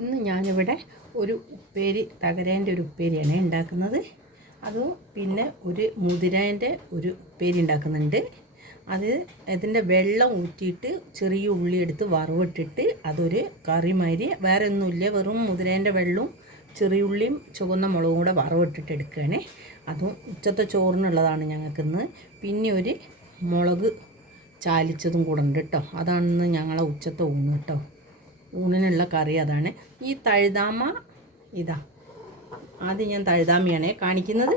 ഇന്ന് ഞാനിവിടെ ഒരു ഉപ്പേരി തകരേന്റെ ഒരു ഉപ്പേരിയാണ് ഉണ്ടാക്കുന്നത്. അതും പിന്നെ ഒരു മുതിരേന്റെ ഒരു ഉപ്പേരി ഉണ്ടാക്കുന്നുണ്ട്. അത് അതിന്റെ വെള്ളം ഊറ്റിയിട്ട് ചെറിയ ഉള്ളി എടുത്ത് വറവിട്ടിട്ട് അതൊരു കറി മാതിരി വേറെ ഒന്നുമില്ല. വെറും മുതിരേന്റെ വെള്ളവും ചെറിയ ഉള്ളിയും ചുവന്ന മുളകും കൂടെ വറവിട്ടിട്ട് എടുക്കുകയാണ്. അതും ഉച്ചത്തെ ചോറിനുള്ളതാണ് ഞങ്ങൾക്കിന്ന് പിന്നെ ഒരു മുളക് ചാലിച്ചതും കൂടെ ഉണ്ട് കേട്ടോ. അതാണ് ഞങ്ങളെ ഉച്ചത്തെ ഊണ് കേട്ടോ. ഊണിനുള്ള കറി അതാണ്. ഈ തഴുതാമ ഇതാ. ആദ്യം ഞാൻ തഴുതാമയാണ് കാണിക്കുന്നത്.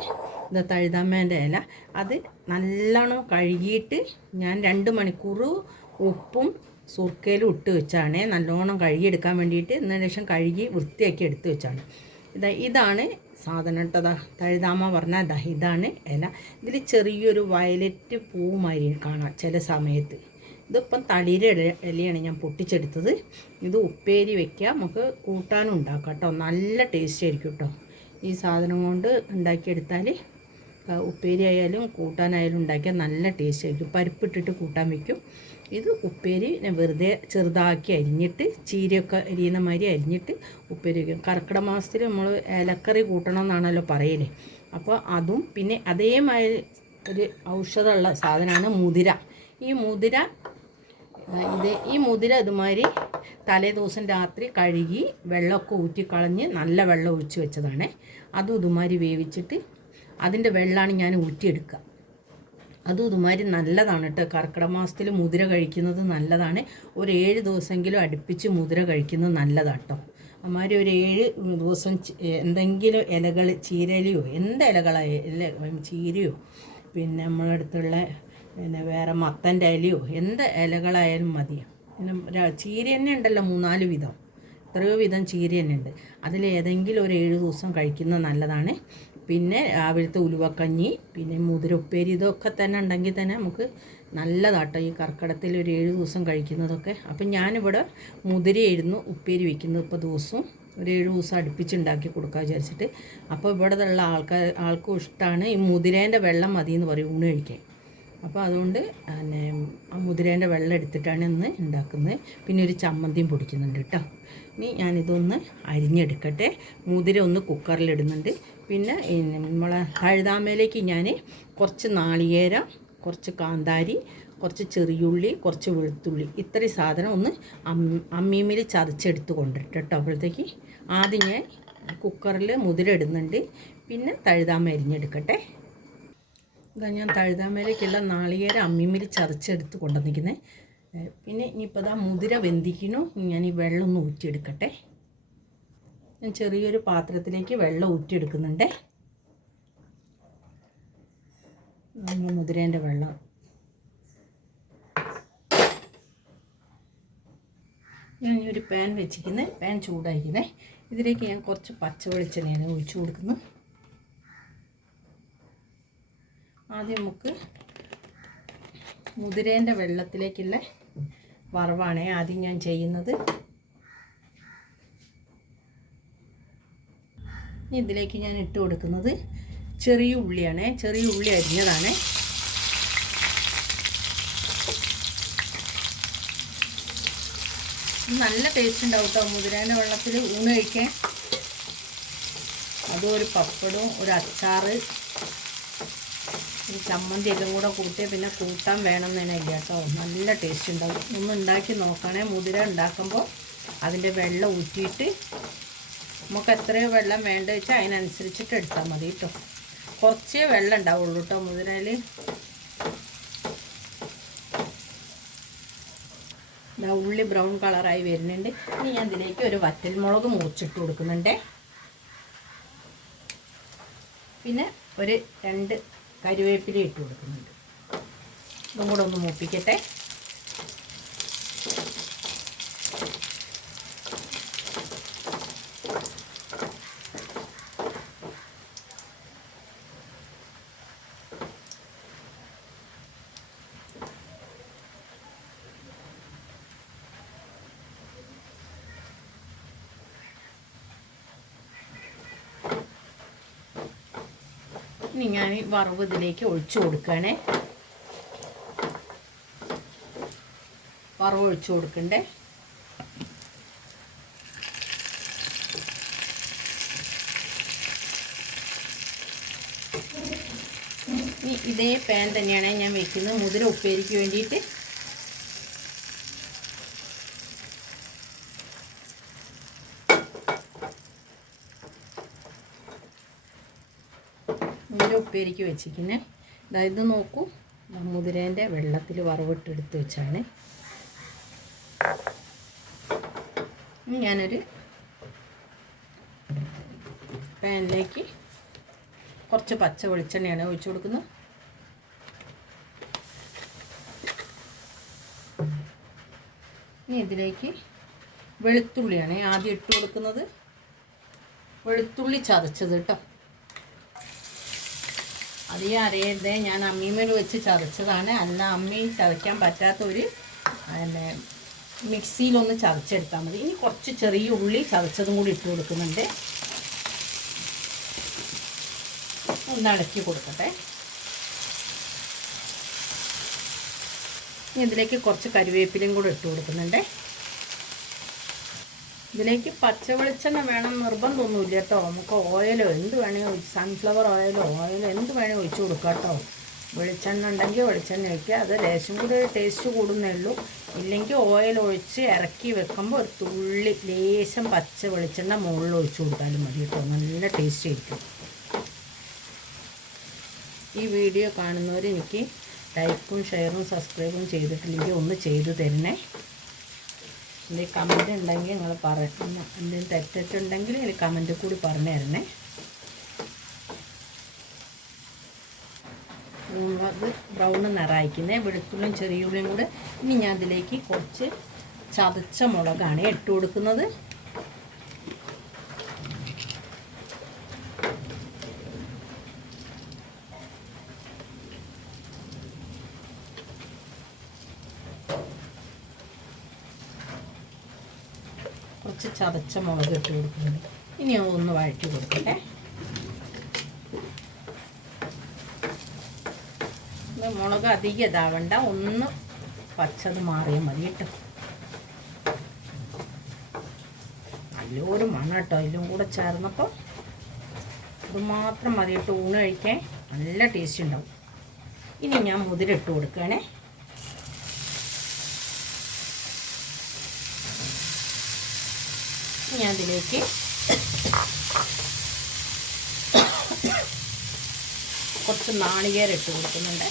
ഇതാ തഴുതാമേന്റെ ഇല. അത് നല്ലോണം കഴുകിയിട്ട് ഞാൻ രണ്ട് മണിക്കൂർ ഉപ്പും സുർക്കയിലും ഇട്ട് വെച്ചാണ്. നല്ലോണം കഴുകിയെടുക്കാൻ വേണ്ടിയിട്ട് എന്നതിന് ശേഷം കഴുകി വൃത്തിയാക്കി എടുത്ത് വെച്ചാണ്. ഇതാ ഇതാണ് സാധനം കേട്ടോ. തഴുതാമ പറഞ്ഞാൽ ഇതാ ഇതാണ് ഇല. ഇതിൽ ചെറിയൊരു വയലറ്റ് പൂവുമായി കാണാം ചില സമയത്ത്. ഇതിപ്പം തളിര ഇലയാണ് ഞാൻ പൊട്ടിച്ചെടുത്തത്. ഇത് ഉപ്പേരി വെക്കുക. നമുക്ക് കൂട്ടാനും ഉണ്ടാക്കാം കേട്ടോ. നല്ല ടേസ്റ്റ് ആയിരിക്കും കേട്ടോ. ഈ സാധനം കൊണ്ട് ഉണ്ടാക്കിയെടുത്താൽ ഉപ്പേരി ആയാലും കൂട്ടാനായാലും ഉണ്ടാക്കിയാൽ നല്ല ടേസ്റ്റ് ആയിരിക്കും. പരിപ്പിട്ടിട്ട് കൂട്ടാൻ വയ്ക്കും ഇത് ഉപ്പേരി വെറുതെ ചെറുതാക്കി അരിഞ്ഞിട്ട് ചീരയൊക്കെ അരിയുന്ന മാതിരി അരിഞ്ഞിട്ട് ഉപ്പേരി വയ്ക്കും കർക്കിടക മാസത്തിൽ നമ്മൾ ഏലക്കറി കൂട്ടണം എന്നാണല്ലോ പറയലേ. അപ്പോൾ അതും പിന്നെ അതേമാതിരി ഒരു ഔഷധമുള്ള സാധനമാണ് മുതിര. ഈ മുതിര ഇത് ഈ മുതിര ഇതുമാതിരി തലേ ദിവസം രാത്രി കഴുകി വെള്ളമൊക്കെ ഊറ്റിക്കളഞ്ഞ് നല്ല വെള്ളം ഒഴിച്ച് വെച്ചതാണ്. അതും ഇതുമാതിരി വേവിച്ചിട്ട് അതിന്റെ വെള്ളമാണ് ഞാൻ ഊറ്റിയെടുക്കുക. അതും ഇതുമാതിരി നല്ലതാണ് കേട്ടോ. കർക്കിടക മാസത്തിൽ മുതിര കഴിക്കുന്നത് നല്ലതാണ്. ഒരു ഏഴ് ദിവസമെങ്കിലും അടുപ്പിച്ച് മുതിര കഴിക്കുന്നത് നല്ലതാണ് കേട്ടോ. അമ്മാതിരി ഒരു ഏഴ് ദിവസം എന്തെങ്കിലും ഇലകൾ ചീരലിയോ എന്ത് ഇലകളായാലും ചീരയോ പിന്നെ നമ്മളെ അടുത്തുള്ള പിന്നെ വേറെ മത്തന്റെ ഇലയോ എന്ത് ഇലകളായാലും മതി. പിന്നെ ചീര തന്നെ ഉണ്ടല്ലോ മൂന്നാൽ വിധം. എത്രയോ വിധം ചീര തന്നെ ഉണ്ട്. അതിൽ ഏതെങ്കിലും ഒരു ഏഴ് ദിവസം കഴിക്കുന്നത് നല്ലതാണ്. പിന്നെ രാവിലത്തെ ഉലുവക്കഞ്ഞി പിന്നെ മുതിര ഉപ്പേരി ഇതൊക്കെ തന്നെ ഉണ്ടെങ്കിൽ തന്നെ നമുക്ക് നല്ലതാട്ടോ ഈ കർക്കിടത്തിൽ ഒരു ഏഴ് ദിവസം കഴിക്കുന്നതൊക്കെ. അപ്പം ഞാനിവിടെ മുതിരയായിരുന്നു ഉപ്പേരി വയ്ക്കുന്നത് ഇപ്പോൾ ദിവസവും ഒരു ഏഴ് ദിവസം അടുപ്പിച്ചുണ്ടാക്കി കൊടുക്കുക വിചാരിച്ചിട്ട്. അപ്പോൾ ഇവിടെ ഉള്ള ആൾക്കാർ ആൾക്കും ഇഷ്ടമാണ് ഈ മുതിരേന്റെ വെള്ളം മതി എന്ന് പറയും ഊണ് കഴിക്കാൻ അപ്പോൾ അതുകൊണ്ട് പിന്നെ മുതിരേന്റെ വെള്ളം എടുത്തിട്ടാണ് ഇന്ന് ഉണ്ടാക്കുന്നത്. പിന്നെ ഒരു ചമ്മന്തിയും പൊടിക്കുന്നുണ്ട് കേട്ടോ. ഇനി ഞാനിതൊന്ന് അരിഞ്ഞെടുക്കട്ടെ. മുതിര ഒന്ന് കുക്കറിലിടുന്നുണ്ട് പിന്നെ നമ്മളെ കഴുതാമയിലേക്ക് ഞാൻ കുറച്ച് നാളികേര കുറച്ച് കാന്താരി കുറച്ച് ചെറിയുള്ളി കുറച്ച് വെളുത്തുള്ളി ഇത്രയും സാധനം ഒന്ന് അമ്മീമിൽ ചതച്ചെടുത്ത് കൊണ്ടിട്ട് കേട്ടോ. അപ്പോഴത്തേക്ക് ആദ്യം ഞാൻ കുക്കറിൽ മുതിര ഇടുന്നുണ്ട്. പിന്നെ തഴുതാമ അരിഞ്ഞെടുക്കട്ടെ. ഇതാ ഞാൻ തഴുതാമേലേക്കുള്ള നാളികേര അമ്മിമ്മൽ ചതച്ചെടുത്ത് കൊണ്ടുവന്നിരിക്കുന്നത് പിന്നെ ഇനിയിപ്പോൾ ഇതാ മുതിര വെന്തിക്കണു ഞാൻ ഈ വെള്ളം ഒന്ന് ഊറ്റിയെടുക്കട്ടെ. ഞാൻ ചെറിയൊരു പാത്രത്തിലേക്ക് വെള്ളം ഊറ്റിയെടുക്കുന്നുണ്ട്. മുതിരേന്റെ വെള്ളം. ഞാൻ ഈ ഒരു പാൻ വെച്ചിരിക്കുന്നത് പാൻ ചൂടായിരിക്കുന്നത് ഇതിലേക്ക് ഞാൻ കുറച്ച് പച്ച വെളിച്ചെണ്ണയാണ് ഒഴിച്ചു കൊടുക്കുന്നത്. ആദ്യം നമുക്ക് മുതിരേന്റെ വെള്ളത്തിലേക്കുള്ള വറവാണ് ആദ്യം ഞാൻ ചെയ്യുന്നത്. ഇതിലേക്ക് ഞാൻ ഇട്ട് കൊടുക്കുന്നത് ചെറിയ ഉള്ളിയാണ്. ചെറിയ ഉള്ളി അരിഞ്ഞതാണ്. നല്ല ടേസ്റ്റ് ഉണ്ടാവും കേട്ടോ മുതിരേന്റെ വെള്ളത്തിൽ ഊണ് കഴിക്കാൻ. അതും ഒരു പപ്പടവും ഒരു അച്ചാറ് ഈ ചമ്മന്തി എല്ലാം കൂടെ കൂട്ടിയാൽ പിന്നെ കൂട്ടാൻ വേണം തന്നെ ഇല്ല കേട്ടോ. നല്ല ടേസ്റ്റ് ഉണ്ടാവും. ഒന്ന് ഉണ്ടാക്കി നോക്കണേ. മുതിര ഉണ്ടാക്കുമ്പോൾ അതിന്റെ വെള്ളം ഊറ്റിയിട്ട് നമുക്ക് എത്രയോ വെള്ളം വേണ്ട വെച്ചാൽ അതിനനുസരിച്ചിട്ട് എടുത്താൽ മതി കേട്ടോ കുറച്ചേ വെള്ളം ഉണ്ടാവുള്ളൂ കേട്ടോ മുതിരയിൽ ഉള്ളി ബ്രൗൺ കളറായി വരുന്നുണ്ട്. ഇനി ഞാൻ ഇതിലേക്ക് ഒരു വറ്റൽമുളക് മുറിച്ചിട്ട് കൊടുക്കുന്നുണ്ട്. പിന്നെ ഒരു രണ്ട് കരിവേപ്പില ഇട്ട് കൊടുക്കുന്നുണ്ട്. ഇതും കൂടെ ഒന്ന് മൂപ്പിക്കട്ടെ. ഇനി ഞാൻ വറവ് ഇതിലേക്ക് ഒഴിച്ചു കൊടുക്കുകയാണേ. വറവ് ഒഴിച്ചു കൊടുക്കണ്ടേ? ഇതേ പാൻ തന്നെയാണ് ഞാൻ വെക്കുന്നത്. മുതിര ഉപ്പേരിക്ക് വേണ്ടിയിട്ട് മുതിര ഉപ്പേരിക്ക് വെച്ചിരിക്കുന്നത് അതായത് നോക്കൂ. മുതിരേന്റെ വെള്ളത്തിൽ വറവിട്ടെടുത്ത് വെച്ചാണ്. ഞാനൊരു പാനിലേക്ക് കുറച്ച് പച്ച വെളിച്ചെണ്ണയാണ് ഒഴിച്ചു കൊടുക്കുന്നത് ഇനി ഇതിലേക്ക് വെളുത്തുള്ളിയാണ് ആദ്യം ഇട്ട് കൊടുക്കുന്നത്. വെളുത്തുള്ളി ചതച്ചത് കേട്ടോ. അധികം അറിയരുത്. ഞാൻ അമ്മീമേൽ വെച്ച് ചതച്ചതാണ്. അല്ല അമ്മി ചതയ്ക്കാൻ പറ്റാത്ത ഒരു പിന്നെ മിക്സിയിലൊന്ന് ചതച്ചെടുത്താൽ മതി. ഇനി കുറച്ച് ചെറിയ ഉള്ളി ചതച്ചതും കൂടി ഇട്ട് കൊടുക്കുന്നുണ്ട്. ഒന്ന് ഇളക്കി കൊടുക്കട്ടെ. ഇനി ഇതിലേക്ക് കുറച്ച് കരിവേപ്പിലയും കൂടെ ഇട്ട് കൊടുക്കുന്നുണ്ട്. ഇതിലേക്ക് പച്ച വെളിച്ചെണ്ണ വേണം നിർബന്ധമൊന്നുമില്ല കേട്ടോ. നമുക്ക് ഓയിലോ എന്ത് വേണമെങ്കിൽ സൺഫ്ലവർ ഓയിലോ ഓയിലോ എന്ത് വേണമെങ്കിൽ ഒഴിച്ചു കൊടുക്കാം കേട്ടോ. വെളിച്ചെണ്ണ ഉണ്ടെങ്കിൽ വെളിച്ചെണ്ണ ഒഴിക്കുക. അത് ലേശം കൂടി ടേസ്റ്റ് കൂടുന്നേ ഉള്ളൂ. ഇല്ലെങ്കിൽ ഓയിൽ ഒഴിച്ച് ഇറക്കി വെക്കുമ്പോൾ ഒരു തുള്ളി ലേശം പച്ച വെളിച്ചെണ്ണ മുകളിൽ ഒഴിച്ചു കൊടുത്താലും മതി കേട്ടോ. നല്ല ടേസ്റ്റ് ആയിരിക്കും. ഈ വീഡിയോ കാണുന്നവർ എനിക്ക് ലൈക്കും ഷെയറും സബ്സ്ക്രൈബും ചെയ്തിട്ടില്ലെങ്കിൽ ഒന്ന് ചെയ്തു തരണേ. എന്തെങ്കിലും കമന്റ് ഉണ്ടെങ്കിൽ നിങ്ങൾ പറയുന്ന എന്തെങ്കിലും തെറ്റിട്ടുണ്ടെങ്കിൽ അതിൽ കമന്റ് കൂടി പറഞ്ഞു തരണേ. അത് ബ്രൗൺ നിറയിക്കുന്നത് വെളുത്തുള്ളിയും ചെറിയുള്ളിയും കൂടെ. ഇനി ഞാൻ അതിലേക്ക് കുറച്ച് ചതച്ച മുളകാണ് ഇട്ട് കൊടുക്കുന്നത്. കുറച്ച് ചതച്ച മുളക് ഇട്ട് കൊടുക്കുന്നുണ്ട്. ഇനി അതൊന്ന് വഴറ്റി കൊടുക്കട്ടെ. മുളക് അധികം ഇതാവണ്ട. ഒന്ന് പച്ചത് മാറിയാൽ മതി കേട്ടോ. നല്ലൊരു മണം കേട്ടോ. അതിലും കൂടെ ചേർന്നപ്പോൾ ഇത് മാത്രം മതി ഊണ് കഴിക്കാൻ നല്ല ടേസ്റ്റ് ഉണ്ടാവും. ഇനി ഞാൻ മുതിരിട്ട് കൊടുക്കുകയാണേ. ഞാൻ അതിലേക്ക് കുറച്ച് നാളികേരം ഇട്ട് കൊടുക്കുന്നുണ്ട്.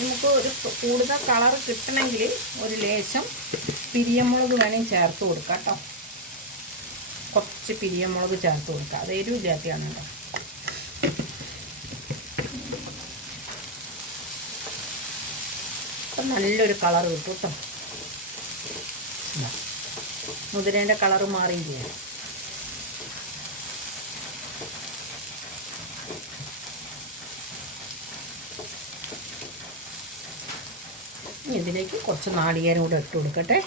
നമുക്ക് ഒരു കൂടുതൽ കളർ കിട്ടണമെങ്കിൽ ഒരു ലേശം പിരിയമുളക് വേണമെങ്കിൽ ചേർത്ത് കൊടുക്കാം കേട്ടോ. കുറച്ച് പിരിയമുളക് ചേർത്ത് കൊടുക്കാം. അത് എരിവില്ലാത്തതാണ് കേട്ടോ. അപ്പം നല്ലൊരു കളർ കിട്ടും കേട്ടോ. മുതിരേന്റെ കളറ് ഇനി ഇതിലേക്ക് കുറച്ച് നാളികേരം കൂടെ ഇട്ട് കൊടുക്കട്ടെ.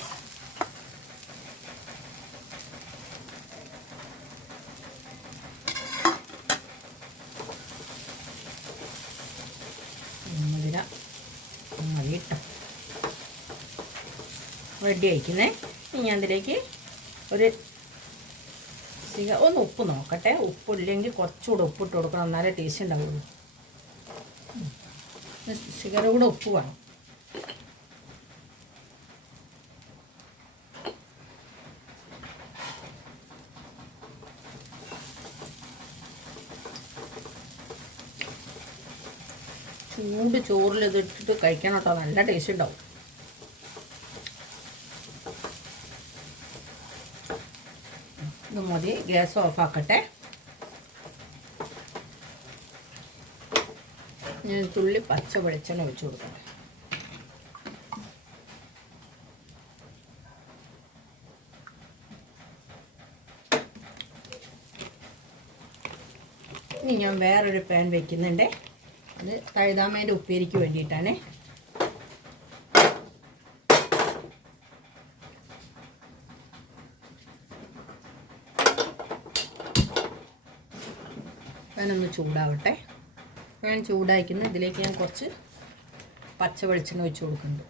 മുതിര റെഡി ആയിക്കുന്നേ. ഇനി ഞാൻ ഒരു സിഗ ഒന്ന് ഉപ്പ് നോക്കട്ടെ. ഉപ്പില്ലെങ്കിൽ കുറച്ചുകൂടെ ഉപ്പിട്ട് കൊടുക്കണം. എന്നാലേ ടേസ്റ്റ് ഉണ്ടാവുള്ളൂ. സിഗര കൂടെ ഉപ്പ് വേണം. ചൂണ്ട് ഇട്ടിട്ട് കഴിക്കണം കേട്ടോ. നല്ല ടേസ്റ്റ് ഉണ്ടാവും ഇത് മതി ഗ്യാസ് ഓഫാക്കട്ടെ. ഞാൻ തുള്ളി പച്ച വെളിച്ചെണ്ണ ഒഴിച്ചു കൊടുക്കണം ഇനി ഞാൻ വേറൊരു പാൻ വെക്കുന്നുണ്ട്. അത് തഴുതാമേന്റെ ഉപ്പേരിക്ക് വേണ്ടിയിട്ടാണ്. ചൂടാവട്ടെ. ഞാൻ ചൂടായിക്കുന്നു ഇതിലേക്ക് ഞാൻ കുറച്ച് പച്ച വെളിച്ചെണ്ണ ഒഴിച്ച് കൊടുക്കുന്നുണ്ട്.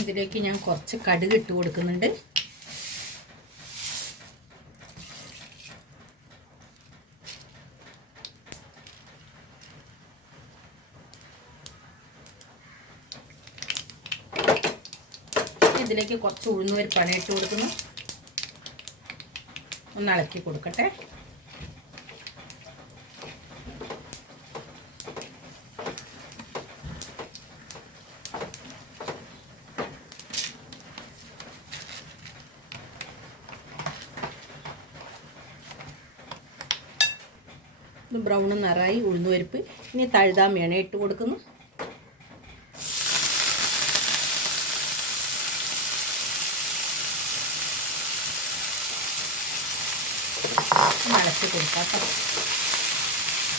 ഇതിലേക്ക് ഞാൻ കുറച്ച് കടുക് ഇട്ട് കൊടുക്കുന്നുണ്ട്. ഇതിലേക്ക് കുറച്ച് ഉഴുന്നുപരിപ്പാണ് ഇട്ട് കൊടുക്കുന്നു. ഒന്ന് ഇളക്കി കൊടുക്കട്ടെ. ബ്രൗൺ നിറായി ഉഴുന്നുപരിപ്പ് ഇനി തഴുതാമയാണ് ഇട്ട് കൊടുക്കുന്നു. മടക്കി കൊടുക്കാം കേട്ടോ.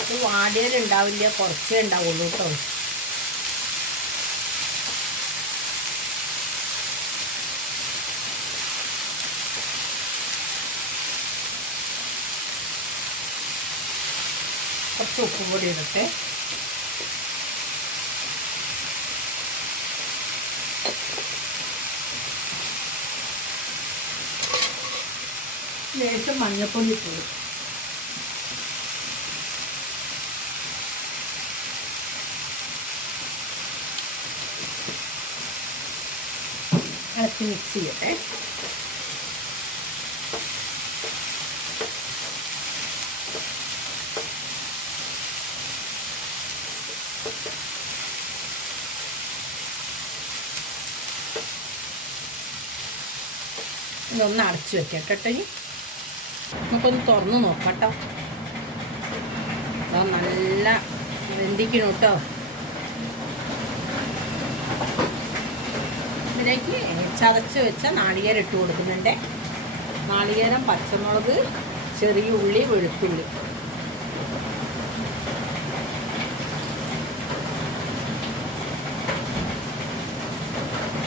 ഇത് വാടിയാലുണ്ടാവില്ല കുറച്ചേ ഉണ്ടാവുള്ളൂ കേട്ടോ. കുറച്ച് ഉപ്പും കൂടി ഇടട്ടെ. ലേശം മഞ്ഞപ്പൊടി ഇട്ടു ഇളക്കി മിക്സ് ചെയ്യട്ടെ. ഇതൊന്ന് അടച്ചു വെക്കാം കേട്ടോ നമുക്കൊന്ന് തുറന്നു നോക്കാം കേട്ടോ നല്ല വെന്തിക്കണം കേട്ടോ ഇതിലേക്ക് ചതച്ച് വെച്ച നാളികേരം ഇട്ട് കൊടുക്കുന്നുണ്ട്. നാളികേരം പച്ചമുളക് ചെറിയ ഉള്ളി വെളുത്തുള്ളി.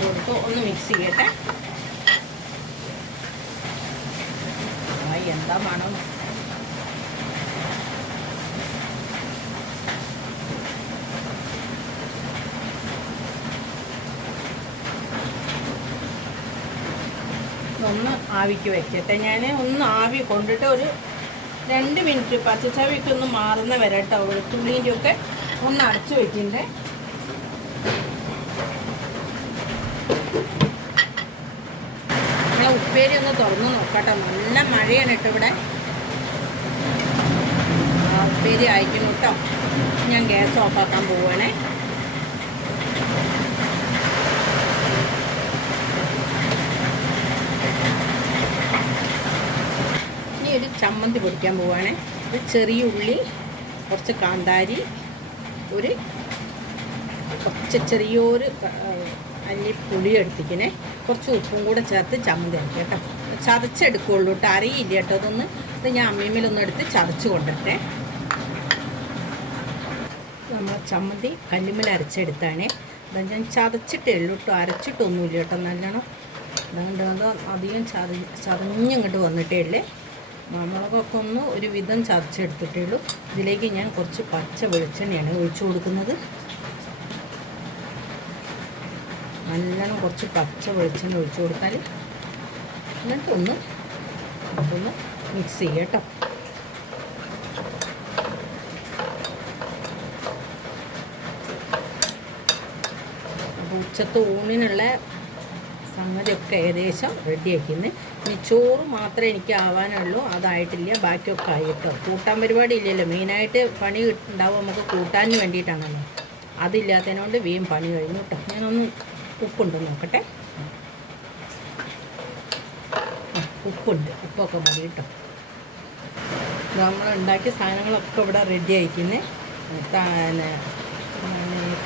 കൊടുത്ത് ഒന്ന് മിക്സ് ചെയ്യട്ടെ. എന്താ മണം ഒന്ന് ആവിക്ക് വെക്കട്ടെ ഞാൻ ഒന്ന് ആവി കൊണ്ടിട്ട് ഒരു രണ്ട് മിനിറ്റ് പച്ചച്ചവിക്കൊന്ന് മാറുന്ന വരട്ടോ വെളുത്തുള്ളീന്റെ ഒക്കെ ഒന്ന് അടച്ചു വെക്കണ്ടേ നമ്മളെ ഉപ്പേരി ഒന്ന് തുറന്നു നോക്കട്ടെ. നല്ല മഴയാണ് കേട്ടോ ഇവിടെ. ഉപ്പേരി അയക്കുന്നു കേട്ടോ. ഞാൻ ഗ്യാസ് ഓഫാക്കാൻ പോവുകയാണേ. ഇനി ഒരു ചമ്മന്തി പൊടിക്കാൻ പോവുകയാണേ. ഒരു ചെറിയ ഉള്ളി കുറച്ച് കാന്താരി ഒരു കുറച്ച് ചെറിയൊരു അല്ലി പുളി എടുത്തിക്കണേ കുറച്ച് ഉപ്പും കൂടെ ചേർത്ത് ചമ്മന്തി ആക്കി കേട്ടോ. ചതച്ചെടുക്കുള്ളൂ കേട്ടോ. അറിയില്ല കേട്ടോ. അതൊന്ന് ഇത് ഞാൻ അമ്മീമിലൊന്നും എടുത്ത് ചതച്ച് കൊണ്ടിട്ടെ നമ്മൾ ചമ്മന്തി കല്ലുമ്മൽ അരച്ചെടുത്താണേ. അതാ ഞാൻ ചതച്ചിട്ടേ ഉള്ളൂ കേട്ടോ. അരച്ചിട്ടൊന്നുമില്ല കേട്ടോ. നല്ലോണം അതുകൊണ്ട് അത് അധികം ചത ചതഞ്ഞിങ്ങോട്ട് വന്നിട്ടേ ഉള്ളേ. മാമുളകൊക്കെ ഒന്ന് ഒരു വിധം ചതച്ചെടുത്തിട്ടേ ഉള്ളൂ. ഇതിലേക്ക് ഞാൻ കുറച്ച് പച്ച വെളിച്ചെണ്ണയാണ് ഒഴിച്ചു കൊടുക്കുന്നത്. നല്ലോണം കുറച്ച് പച്ച വെളിച്ചെണ്ണ ഒഴിച്ചു കൊടുത്താൽ എന്നിട്ടൊന്ന് ഒന്ന് മിക്സ് ചെയ്യുക കേട്ടോ. അപ്പോൾ ഉച്ചത്തെ ഊണിനുള്ള സംഗതിയൊക്കെ ഏകദേശം റെഡിയാക്കിന്ന് ഇനി ചോറ് മാത്രമേ എനിക്ക് ആവാനുള്ളൂ അതായിട്ടില്ല ബാക്കിയൊക്കെ ആയി കേട്ടോ. കൂട്ടാൻ പരിപാടി ഇല്ലല്ലോ. മെയിനായിട്ട് പണി ഉണ്ടാവും നമുക്ക് കൂട്ടാൻ വേണ്ടിയിട്ടാണല്ലോ. അതില്ലാത്തതിനോണ്ട് വീം പണി കഴിഞ്ഞു കേട്ടോ. ഞാനൊന്ന് ഉപ്പുണ്ടോ നോക്കട്ടെ. ഉപ്പുണ്ട്. ഉപ്പൊക്കെ മതി കേട്ടോ. നമ്മൾ ഉണ്ടാക്കിയ സാധനങ്ങളൊക്കെ ഇവിടെ റെഡി ആയിരിക്കുന്നത്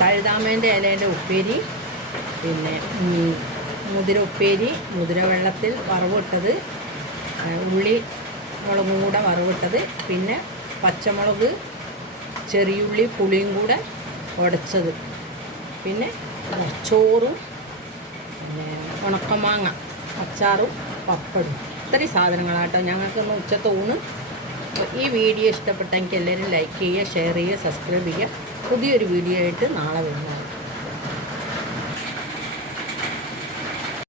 തഴുതാമേന്റെ ഇലേന്റെ ഉപ്പേരി പിന്നെ മുതിര ഉപ്പേരി മുതിര വെള്ളത്തിൽ വറവിട്ടത് ഉള്ളി മുളകും കൂടെ വറവിട്ടത് പിന്നെ പച്ചമുളക് ചെറിയുള്ളി പുളിയും കൂടെ ഉടച്ചത്. പിന്നെ ചോറും പിന്നെ ഉണക്കമാങ്ങ അച്ചാറും പപ്പടും. ഇത്രയും സാധനങ്ങളാട്ടോ ഞങ്ങൾക്കൊന്ന് ഉച്ചത്തൂണ് ഈ വീഡിയോ ഇഷ്ടപ്പെട്ടെങ്കിൽ എല്ലാവരും ലൈക്ക് ചെയ്യുക ഷെയർ ചെയ്യുക സബ്സ്ക്രൈബ് ചെയ്യുക. പുതിയൊരു വീഡിയോ ആയിട്ട് നാളെ വരുന്നതാണ്.